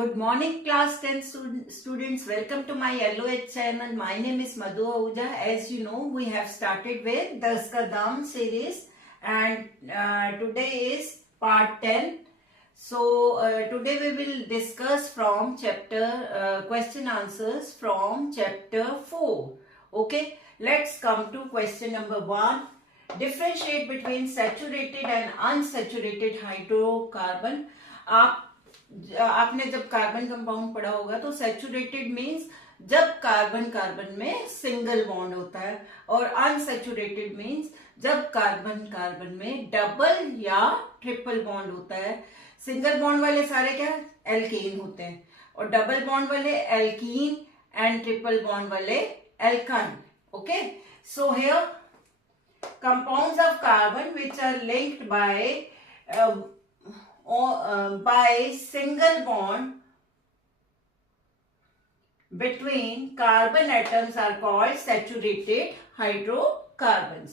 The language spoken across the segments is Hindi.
Good morning, class 10 students. Welcome to my LOH channel. My name is Madhu Ahuja. As you know, we have started with the Skadam series, and today is part 10. So today we will discuss from chapter question answers from chapter 4. Okay, let's come to question number 1. Differentiate between saturated and unsaturated hydrocarbon. आपने जब कार्बन कंपाउंड पढ़ा होगा तो सैचुरेटेड मीन्स जब कार्बन कार्बन में सिंगल बॉन्ड होता है, और अनसैचुरेटेड मीन्स जब कार्बन कार्बन में डबल या ट्रिपल बॉन्ड होता है. सिंगल बॉन्ड वाले सारे क्या एल्केन होते हैं, और डबल बॉन्ड वाले एल्कीन एंड ट्रिपल बॉन्ड वाले alkyne. Okay, so here compounds of carbon which are linked by single bond between carbon atoms are called saturated hydrocarbons,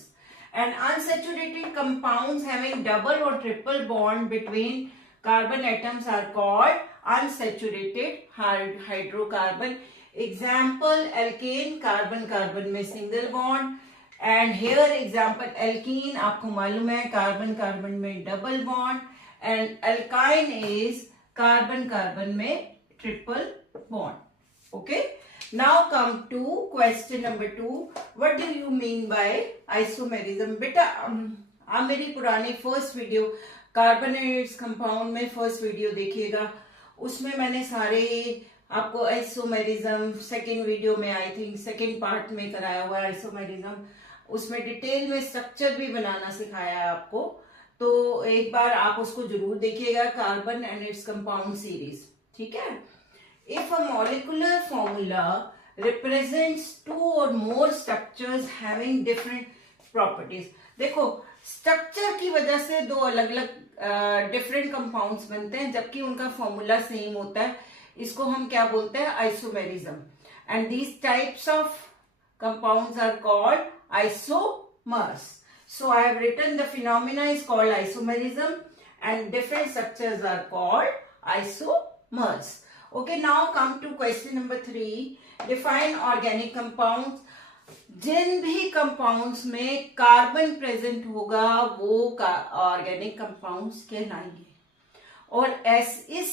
and unsaturated compounds having double or triple bond between carbon atoms are called unsaturated hydrocarbon. Example alkane, carbon carbon में single bond, and here example alkene, आपको मालूम है कार्बन कार्बन में double bond, and alkyne is carbon carbon में triple bond. Okay, now come to question number 2. What do you mean by isomerism? बेटा आप मेरी पुरानी फर्स्ट वीडियो कार्बोनेट्स कंपाउंड में फर्स्ट वीडियो देखिएगा, उसमें मैंने सारे आपको आइसोमेरिज्म सेकेंड वीडियो में आई थिंक सेकेंड पार्ट में कराया हुआ है आइसोमेरिज्म. उसमें डिटेल में स्ट्रक्चर भी बनाना सिखाया है आपको, तो एक बार आप उसको जरूर देखिएगा. Carbon and its compound series, ठीक है. If a molecular formula represents to और मोर स्ट्रक्चर्स हैविंग डिफरेंट प्रॉपर्टीज. देखो स्ट्रक्चर की वजह से दो अलग अलग डिफरेंट कंपाउंड्स बनते हैं जबकि उनका फॉर्मूला सेम होता है. इसको हम क्या बोलते हैं? Isomerism. And these types of compounds are called isomers. So I have written the phenomena is called isomerism and different structures are called isomers. Okay, now come to question number 3. Define organic compounds. जिन भी compounds में कार्बन प्रेजेंट होगा वो ऑर्गेनिक कंपाउंड्स कहलाएंगे. और इस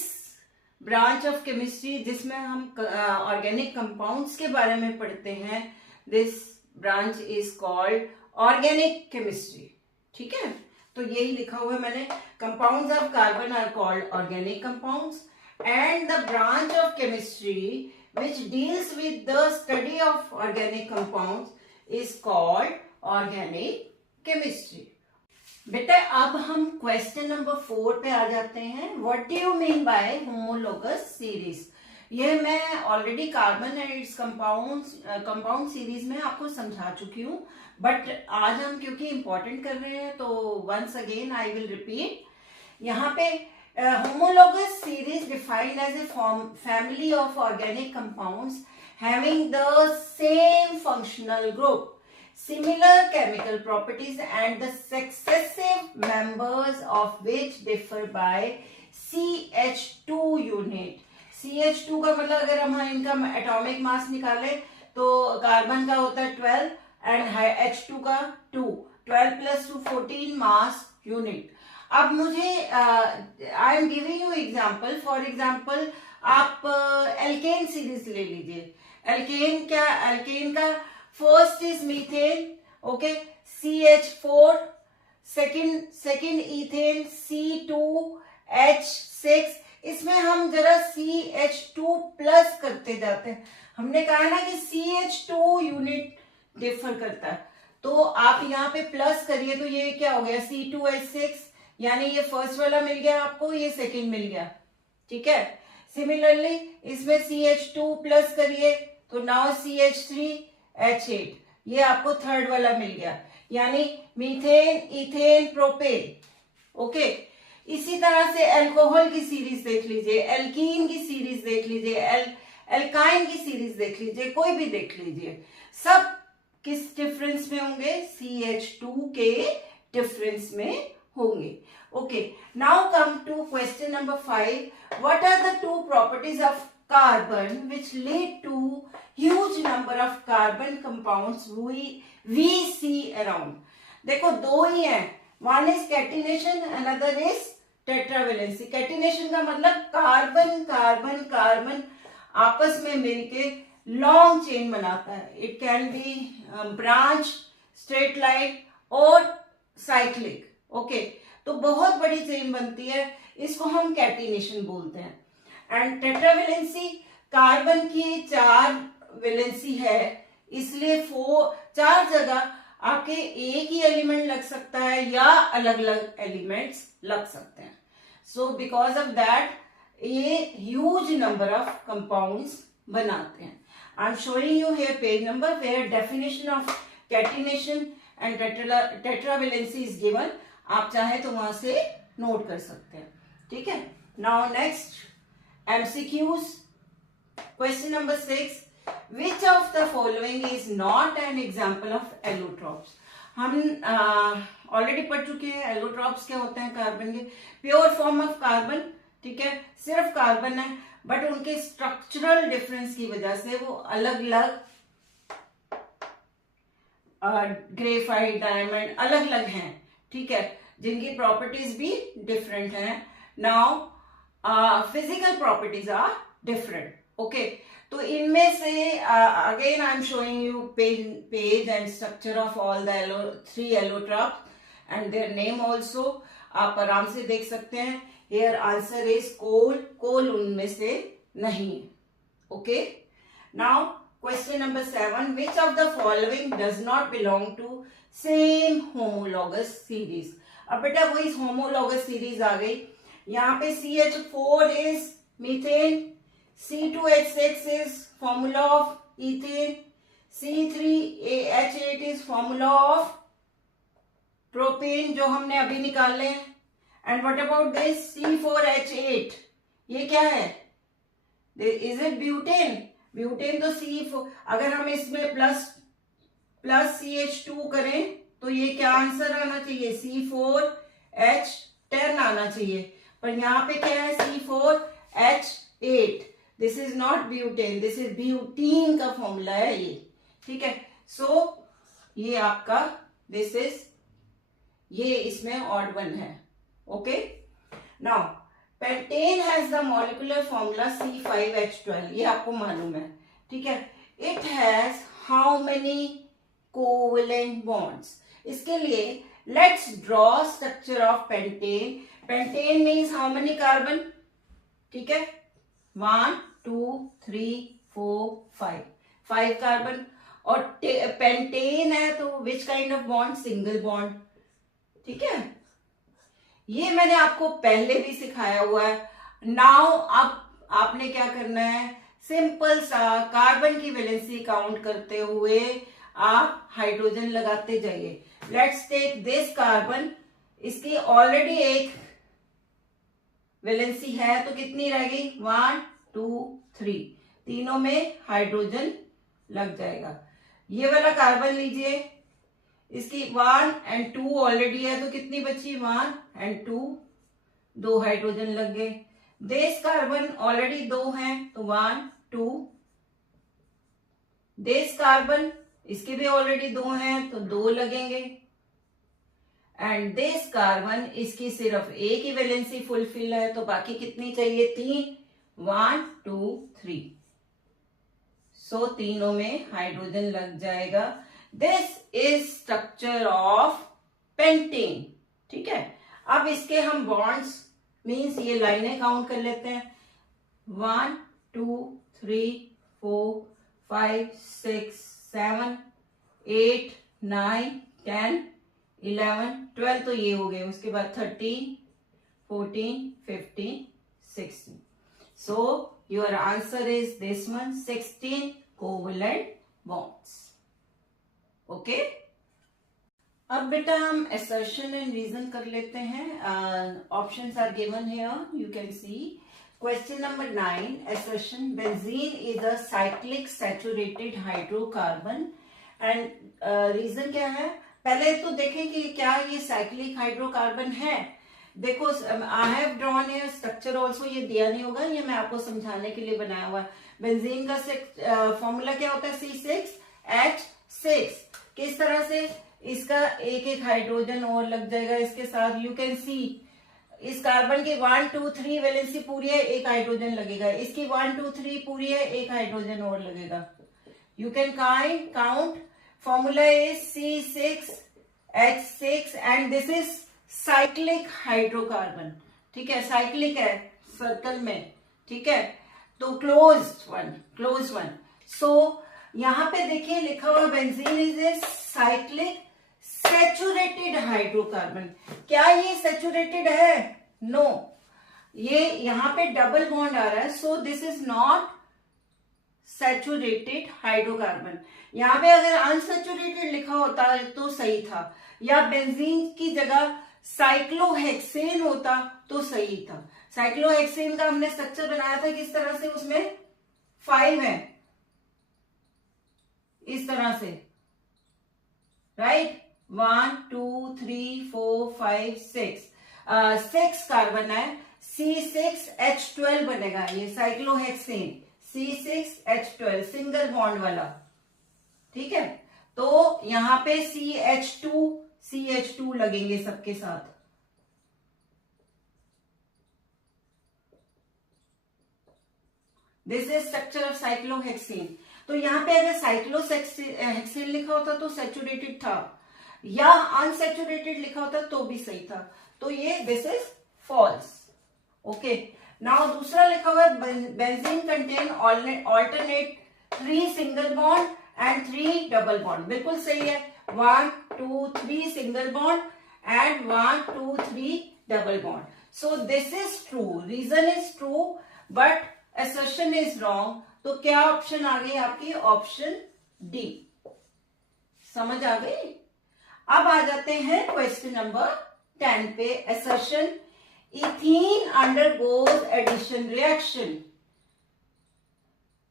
ब्रांच ऑफ केमिस्ट्री जिसमें हम ऑर्गेनिक कंपाउंड्स के बारे में पढ़ते हैं, this branch is called organic chemistry. ठीक है, तो यही लिखा हुआ है मैंने. Compounds of carbon are called organic compounds, and the branch of chemistry which deals with the study of organic compounds is called organic chemistry. बेटा अब हम क्वेश्चन नंबर 4 पे आ जाते हैं. What do you mean by homologous series? यह मैं already carbon and its compound series में आपको समझा चुकी हूँ, बट आज हम क्योंकि इंपॉर्टेंट कर रहे हैं तो once again I will repeat. यहाँ पे homologous series defined as a family of organic compounds having the same functional group, similar chemical properties and the successive members of which differ by CH2 unit. CH2 का मतलब अगर हम इनका एटॉमिक मास निकाले तो कार्बन का होता है 12 एंड H2 का 2. 12 + 2 14 मास यूनिट. अब मुझे I am giving you example. For example आप एल्केन सीरीज ले लीजिए. एल्केन का first is methane, okay, CH4, second ethane C2H6. इसमें हम जरा CH2 प्लस करते जाते हैं. हमने कहा ना कि CH2 यूनिट डिफर करता है, तो आप यहाँ पे प्लस करिए तो ये क्या हो गया? C2H6, यानी ये फर्स्ट वाला मिल गया आपको, ये सेकेंड मिल गया. ठीक है. सिमिलरली इसमें CH2 प्लस करिए तो नाउ CH3H8, ये आपको थर्ड वाला मिल गया, यानी मीथेन, इथेन, प्रोपेन. ओके, इसी तरह से अल्कोहल की सीरीज देख लीजिए, एल्कीन की सीरीज देख लीजिए, एल्काइन की सीरीज देख लीजिए, कोई भी देख लीजिए. सब किस डिफरेंस में होंगे? CH2 के डिफरेंस में होंगे. Okay, now come to question number 5. What are the two properties of carbon which lead to huge number of carbon compounds we see around? देखो दो ही है, one is catenation, another is tetravalency. Catenation का मतलब कार्बन कार्बन कार्बन आपस में मिलके लॉन्ग चेन बनाता है. It can be branch, straight line और साइक्लिक. ओके, तो बहुत बड़ी चेन बनती है, इसको हम कैटिनेशन बोलते हैं. एंड टेट्रावेलेंसी, कार्बन की 4 वेलेंसी है, इसलिए 4 जगह आपके एक ही एलिमेंट लग सकता है या अलग अलग एलिमेंट्स लग सकते हैं. सो बिकॉज ऑफ दैट ये ह्यूज नंबर ऑफ कंपाउंड्स बनाते हैं. I am showing you here page number where definition of catenation and tetravalency is given. आप चाहे तो वहां से नोट कर सकते हैं. ठीक है, now next MCQs. Question number 6. Which of the following is not an example of allotropes? हम ऑलरेडी पढ़ चुके हैं एलोट्रॉप्स क्या होते हैं. कार्बन के प्योर फॉर्म ऑफ कार्बन, ठीक है, सिर्फ कार्बन है, बट उनके स्ट्रक्चरल डिफरेंस की वजह से वो अलग अलग ग्रेफाइट, डायमंड अलग अलग हैं. ठीक है, जिनकी प्रॉपर्टीज भी डिफरेंट हैं. Now physical properties are different. Okay, तो इनमें से again I am showing you page and structure of all the 3 allotropes and their name also. आप आराम से देख सकते हैं. Here answer is coal. Coal उनमें से नहीं है. Okay, now question number 7. Which of the following does not belong to same homologous series? अब बेटा वही होमोलॉगस सीरीज आ गई. यहाँ पे CH4 is methane, C2H6 is formula of ethane, C3H8 is formula of propane जो हमने अभी निकाले हैं. And what about this C4H8, ये क्या है? Is it butane? ब्यूटेन तो C4, अगर हम इसमें प्लस CH2 करें तो ये क्या आंसर आना चाहिए? C4H10 आना चाहिए. पर यहाँ पे क्या है? C4H8. This is not butane, this is butene का फॉर्मूला है ये. ठीक है, सो ये आपका दिस इज, ये इसमें ऑड वन है. Okay, now pentane has the molecular formula C5H12. ये आपको मालूम है. ठीक है, it has how many covalent bonds? इसके लिए let's draw structure of pentane. Pentane means how many carbon? ठीक है, 1 2 3 4 5 कार्बन. और पेंटेन है तो which kind of bond? Single bond. ठीक है, ये मैंने आपको पहले भी सिखाया हुआ है. नाउ अब आपने क्या करना है? सिंपल सा कार्बन की वैलेंसी काउंट करते हुए आप हाइड्रोजन लगाते जाइए. लेट्स टेक दिस कार्बन, इसकी ऑलरेडी एक वैलेंसी है तो कितनी रह गई? 1 2 3. तीनों में हाइड्रोजन लग जाएगा. ये वाला कार्बन लीजिए, इसकी 1 और 2 ऑलरेडी है तो कितनी बची? 1 और 2, 2 हाइड्रोजन लग गए. दिस कार्बन ऑलरेडी 2 हैं तो 1 2. दिस कार्बन, इसके भी ऑलरेडी 2 हैं तो 2 लगेंगे. एंड दिस कार्बन, इसकी सिर्फ एक ही वैलेंसी फुलफिल है तो बाकी कितनी चाहिए? 3. 1 2 3. सो तीनों में हाइड्रोजन लग जाएगा. This is structure of pentane. ठीक है, अब इसके हम बॉन्ड्स मीन्स ये लाइनें काउंट कर लेते हैं. 1 2 3 4 5 6 7 8 9 10 11 12 तो ये हो गए. उसके बाद 13 14 15 16. So your answer is this one, 16 covalent bonds. Okay? अब बेटा हम assertion and reason कर लेते हैं. Options are given here. You can see. Question number 9. Assertion: benzene is a cyclic saturated hydrocarbon. And reason क्या है? पहले तो देखें कि क्या ये साइक्लिक हाइड्रोकार्बन है. देखो I have drawn A structure also, ये दिया नहीं होगा, ये मैं आपको समझाने के लिए बनाया हुआ है। बेंजीन का फॉर्मूला क्या होता है, C6H6। किस तरह से, इसका एक एक हाइड्रोजन और लग जाएगा इसके साथ। यू कैन सी इस कार्बन की 1 2 3 वैलेंसी पूरी है, एक हाइड्रोजन लगेगा। इसकी 1 2 3 पूरी है, एक हाइड्रोजन और लगेगा। You can count. Formula is C6H6 and this is cyclic hydrocarbon. ठीक है, साइक्लिक है सर्कल में। ठीक है, तो क्लोज वन। सो यहां पे देखिए लिखा हुआ benzene is a cyclic saturated hydrocarbon. क्या ये सैचुरेटेड है? नो, ये यहां पे डबल बॉन्ड आ रहा है, सो this is not saturated hydrocarbon. यहां पे अगर अनसैचुरेटेड लिखा होता तो सही था, या बेंजीन की जगह साइक्लोहेक्सेन होता तो सही था। साइक्लोहेक्सेन का हमने स्ट्रक्चर बनाया था किस तरह से, उसमें 5 है इस तरह से, राइट। 1 2 3 4 5 6 कार्बन है, C6H12 बनेगा, ये साइक्लोहेक्सेन C6H12 सिंगल बॉन्ड वाला। ठीक है, तो यहां पे CH2 लगेंगे सबके साथ। This is structure of cyclohexane. तो यहां पे अगर साइक्लोहेक्सेन लिखा होता तो सैचुरेटेड था, या अनसैचुरेटेड लिखा होता तो भी सही था। तो ये this is false. Okay, now दूसरा लिखा हुआ है benzene contain alternate 3 single bond and 3 double bond. बिल्कुल सही है, 1 2 3 single bond and 1 2 3 double bond. So this is true, reason is true but assertion is wrong. तो क्या ऑप्शन आ गई आपकी? Option D. समझ आ गई? अब आ जाते हैं क्वेश्चन नंबर 10 पे। assertion ethene undergoes addition reaction,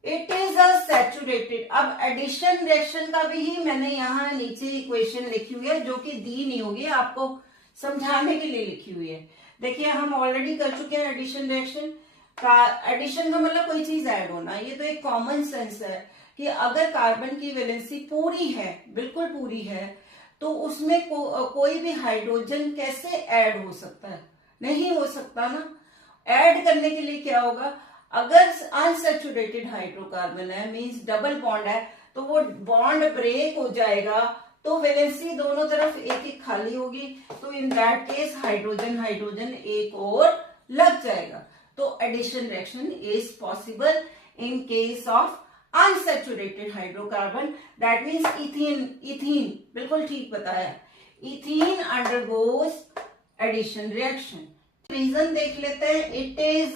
it is a saturated। अब एडिशन रिएक्शन का भी मैंने यहां नीचे इक्वेशन लिखी हुई है, जो कि दी नहीं होगी, आपको समझाने के लिए लिखी हुई है। देखिए हम ऑलरेडी कर चुके हैं एडिशन रिएक्शन का। एडिशन का मतलब कोई चीज ऐड होना, ये तो एक कॉमन सेंस है कि अगर कार्बन की वैलेंसी पूरी है, बिल्कुल पूरी है, तो उसमें कोई भी हाइड्रोजन कैसे ऐड हो सकता है? नहीं हो सकता ना। ऐड करने के लिए क्या होगा, अगर अनसैचुरेटेड हाइड्रोकार्बन है, मींस डबल बॉन्ड है, तो वो बॉन्ड ब्रेक हो जाएगा, तो वैलेंसी दोनों तरफ एक एक खाली होगी, तो इन दैट केस हाइड्रोजन एक और लग जाएगा। तो addition reaction is possible in case of unsaturated hydrocarbon, that means ethene बिल्कुल ठीक बताया, ethene undergoes addition reaction. Reason देख लेते हैं। इट इज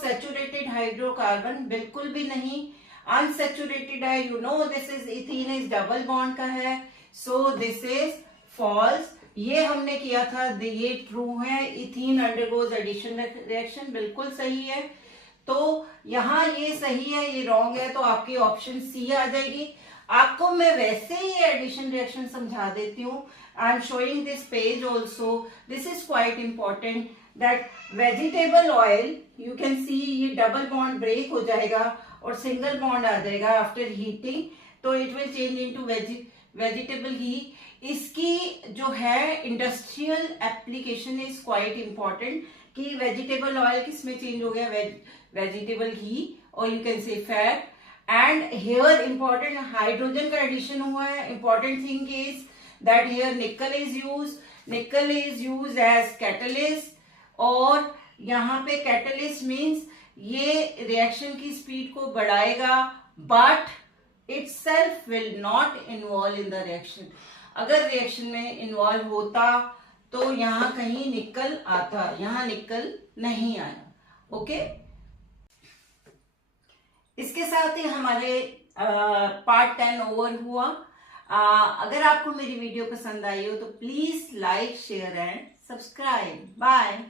सैचुरेटेड हाइड्रोकार्बन, बिल्कुल भी नहीं। अनसैचुरेटेड है, you know this is ethene is double bond का है, सो दिस इज फॉल्स। ये हमने किया था, ये ट्रू है। इथीन अंडरगोज एडिशन रिएक्शन बिल्कुल सही है। तो यहाँ ये सही है, ये रॉन्ग है, तो आपकी ऑप्शन सी आ जाएगी। आपको मैं वैसे ही एडिशन रिएक्शन समझा देती हूँ। आई am showing this page also, this is quite important that vegetable oil, you can see ये डबल बॉन्ड ब्रेक हो जाएगा और सिंगल बॉन्ड आ जाएगा आफ्टर हीटिंग, तो it will change into vegetable ghee. इसकी जो है industrial application is quite important कि वेजिटेबल ऑयल किस में चेंज हो गया, वेजिटेबल घी, और you can say fat. And here important hydrogen का एडिशन हुआ है। Important thing is that here nickel is use as catalyst, और यहाँ पे कैटलिस्ट मीन्स ये रिएक्शन की स्पीड को बढ़ाएगा, but itself will not involve in the reaction। अगर रिएक्शन में इन्वॉल्व होता तो यहां कहीं निकल आता, यहां निकल नहीं आया। ओके, इसके साथ ही हमारे पार्ट 10 ओवर हुआ। अगर आपको मेरी वीडियो पसंद आई हो तो please like share and subscribe. Bye.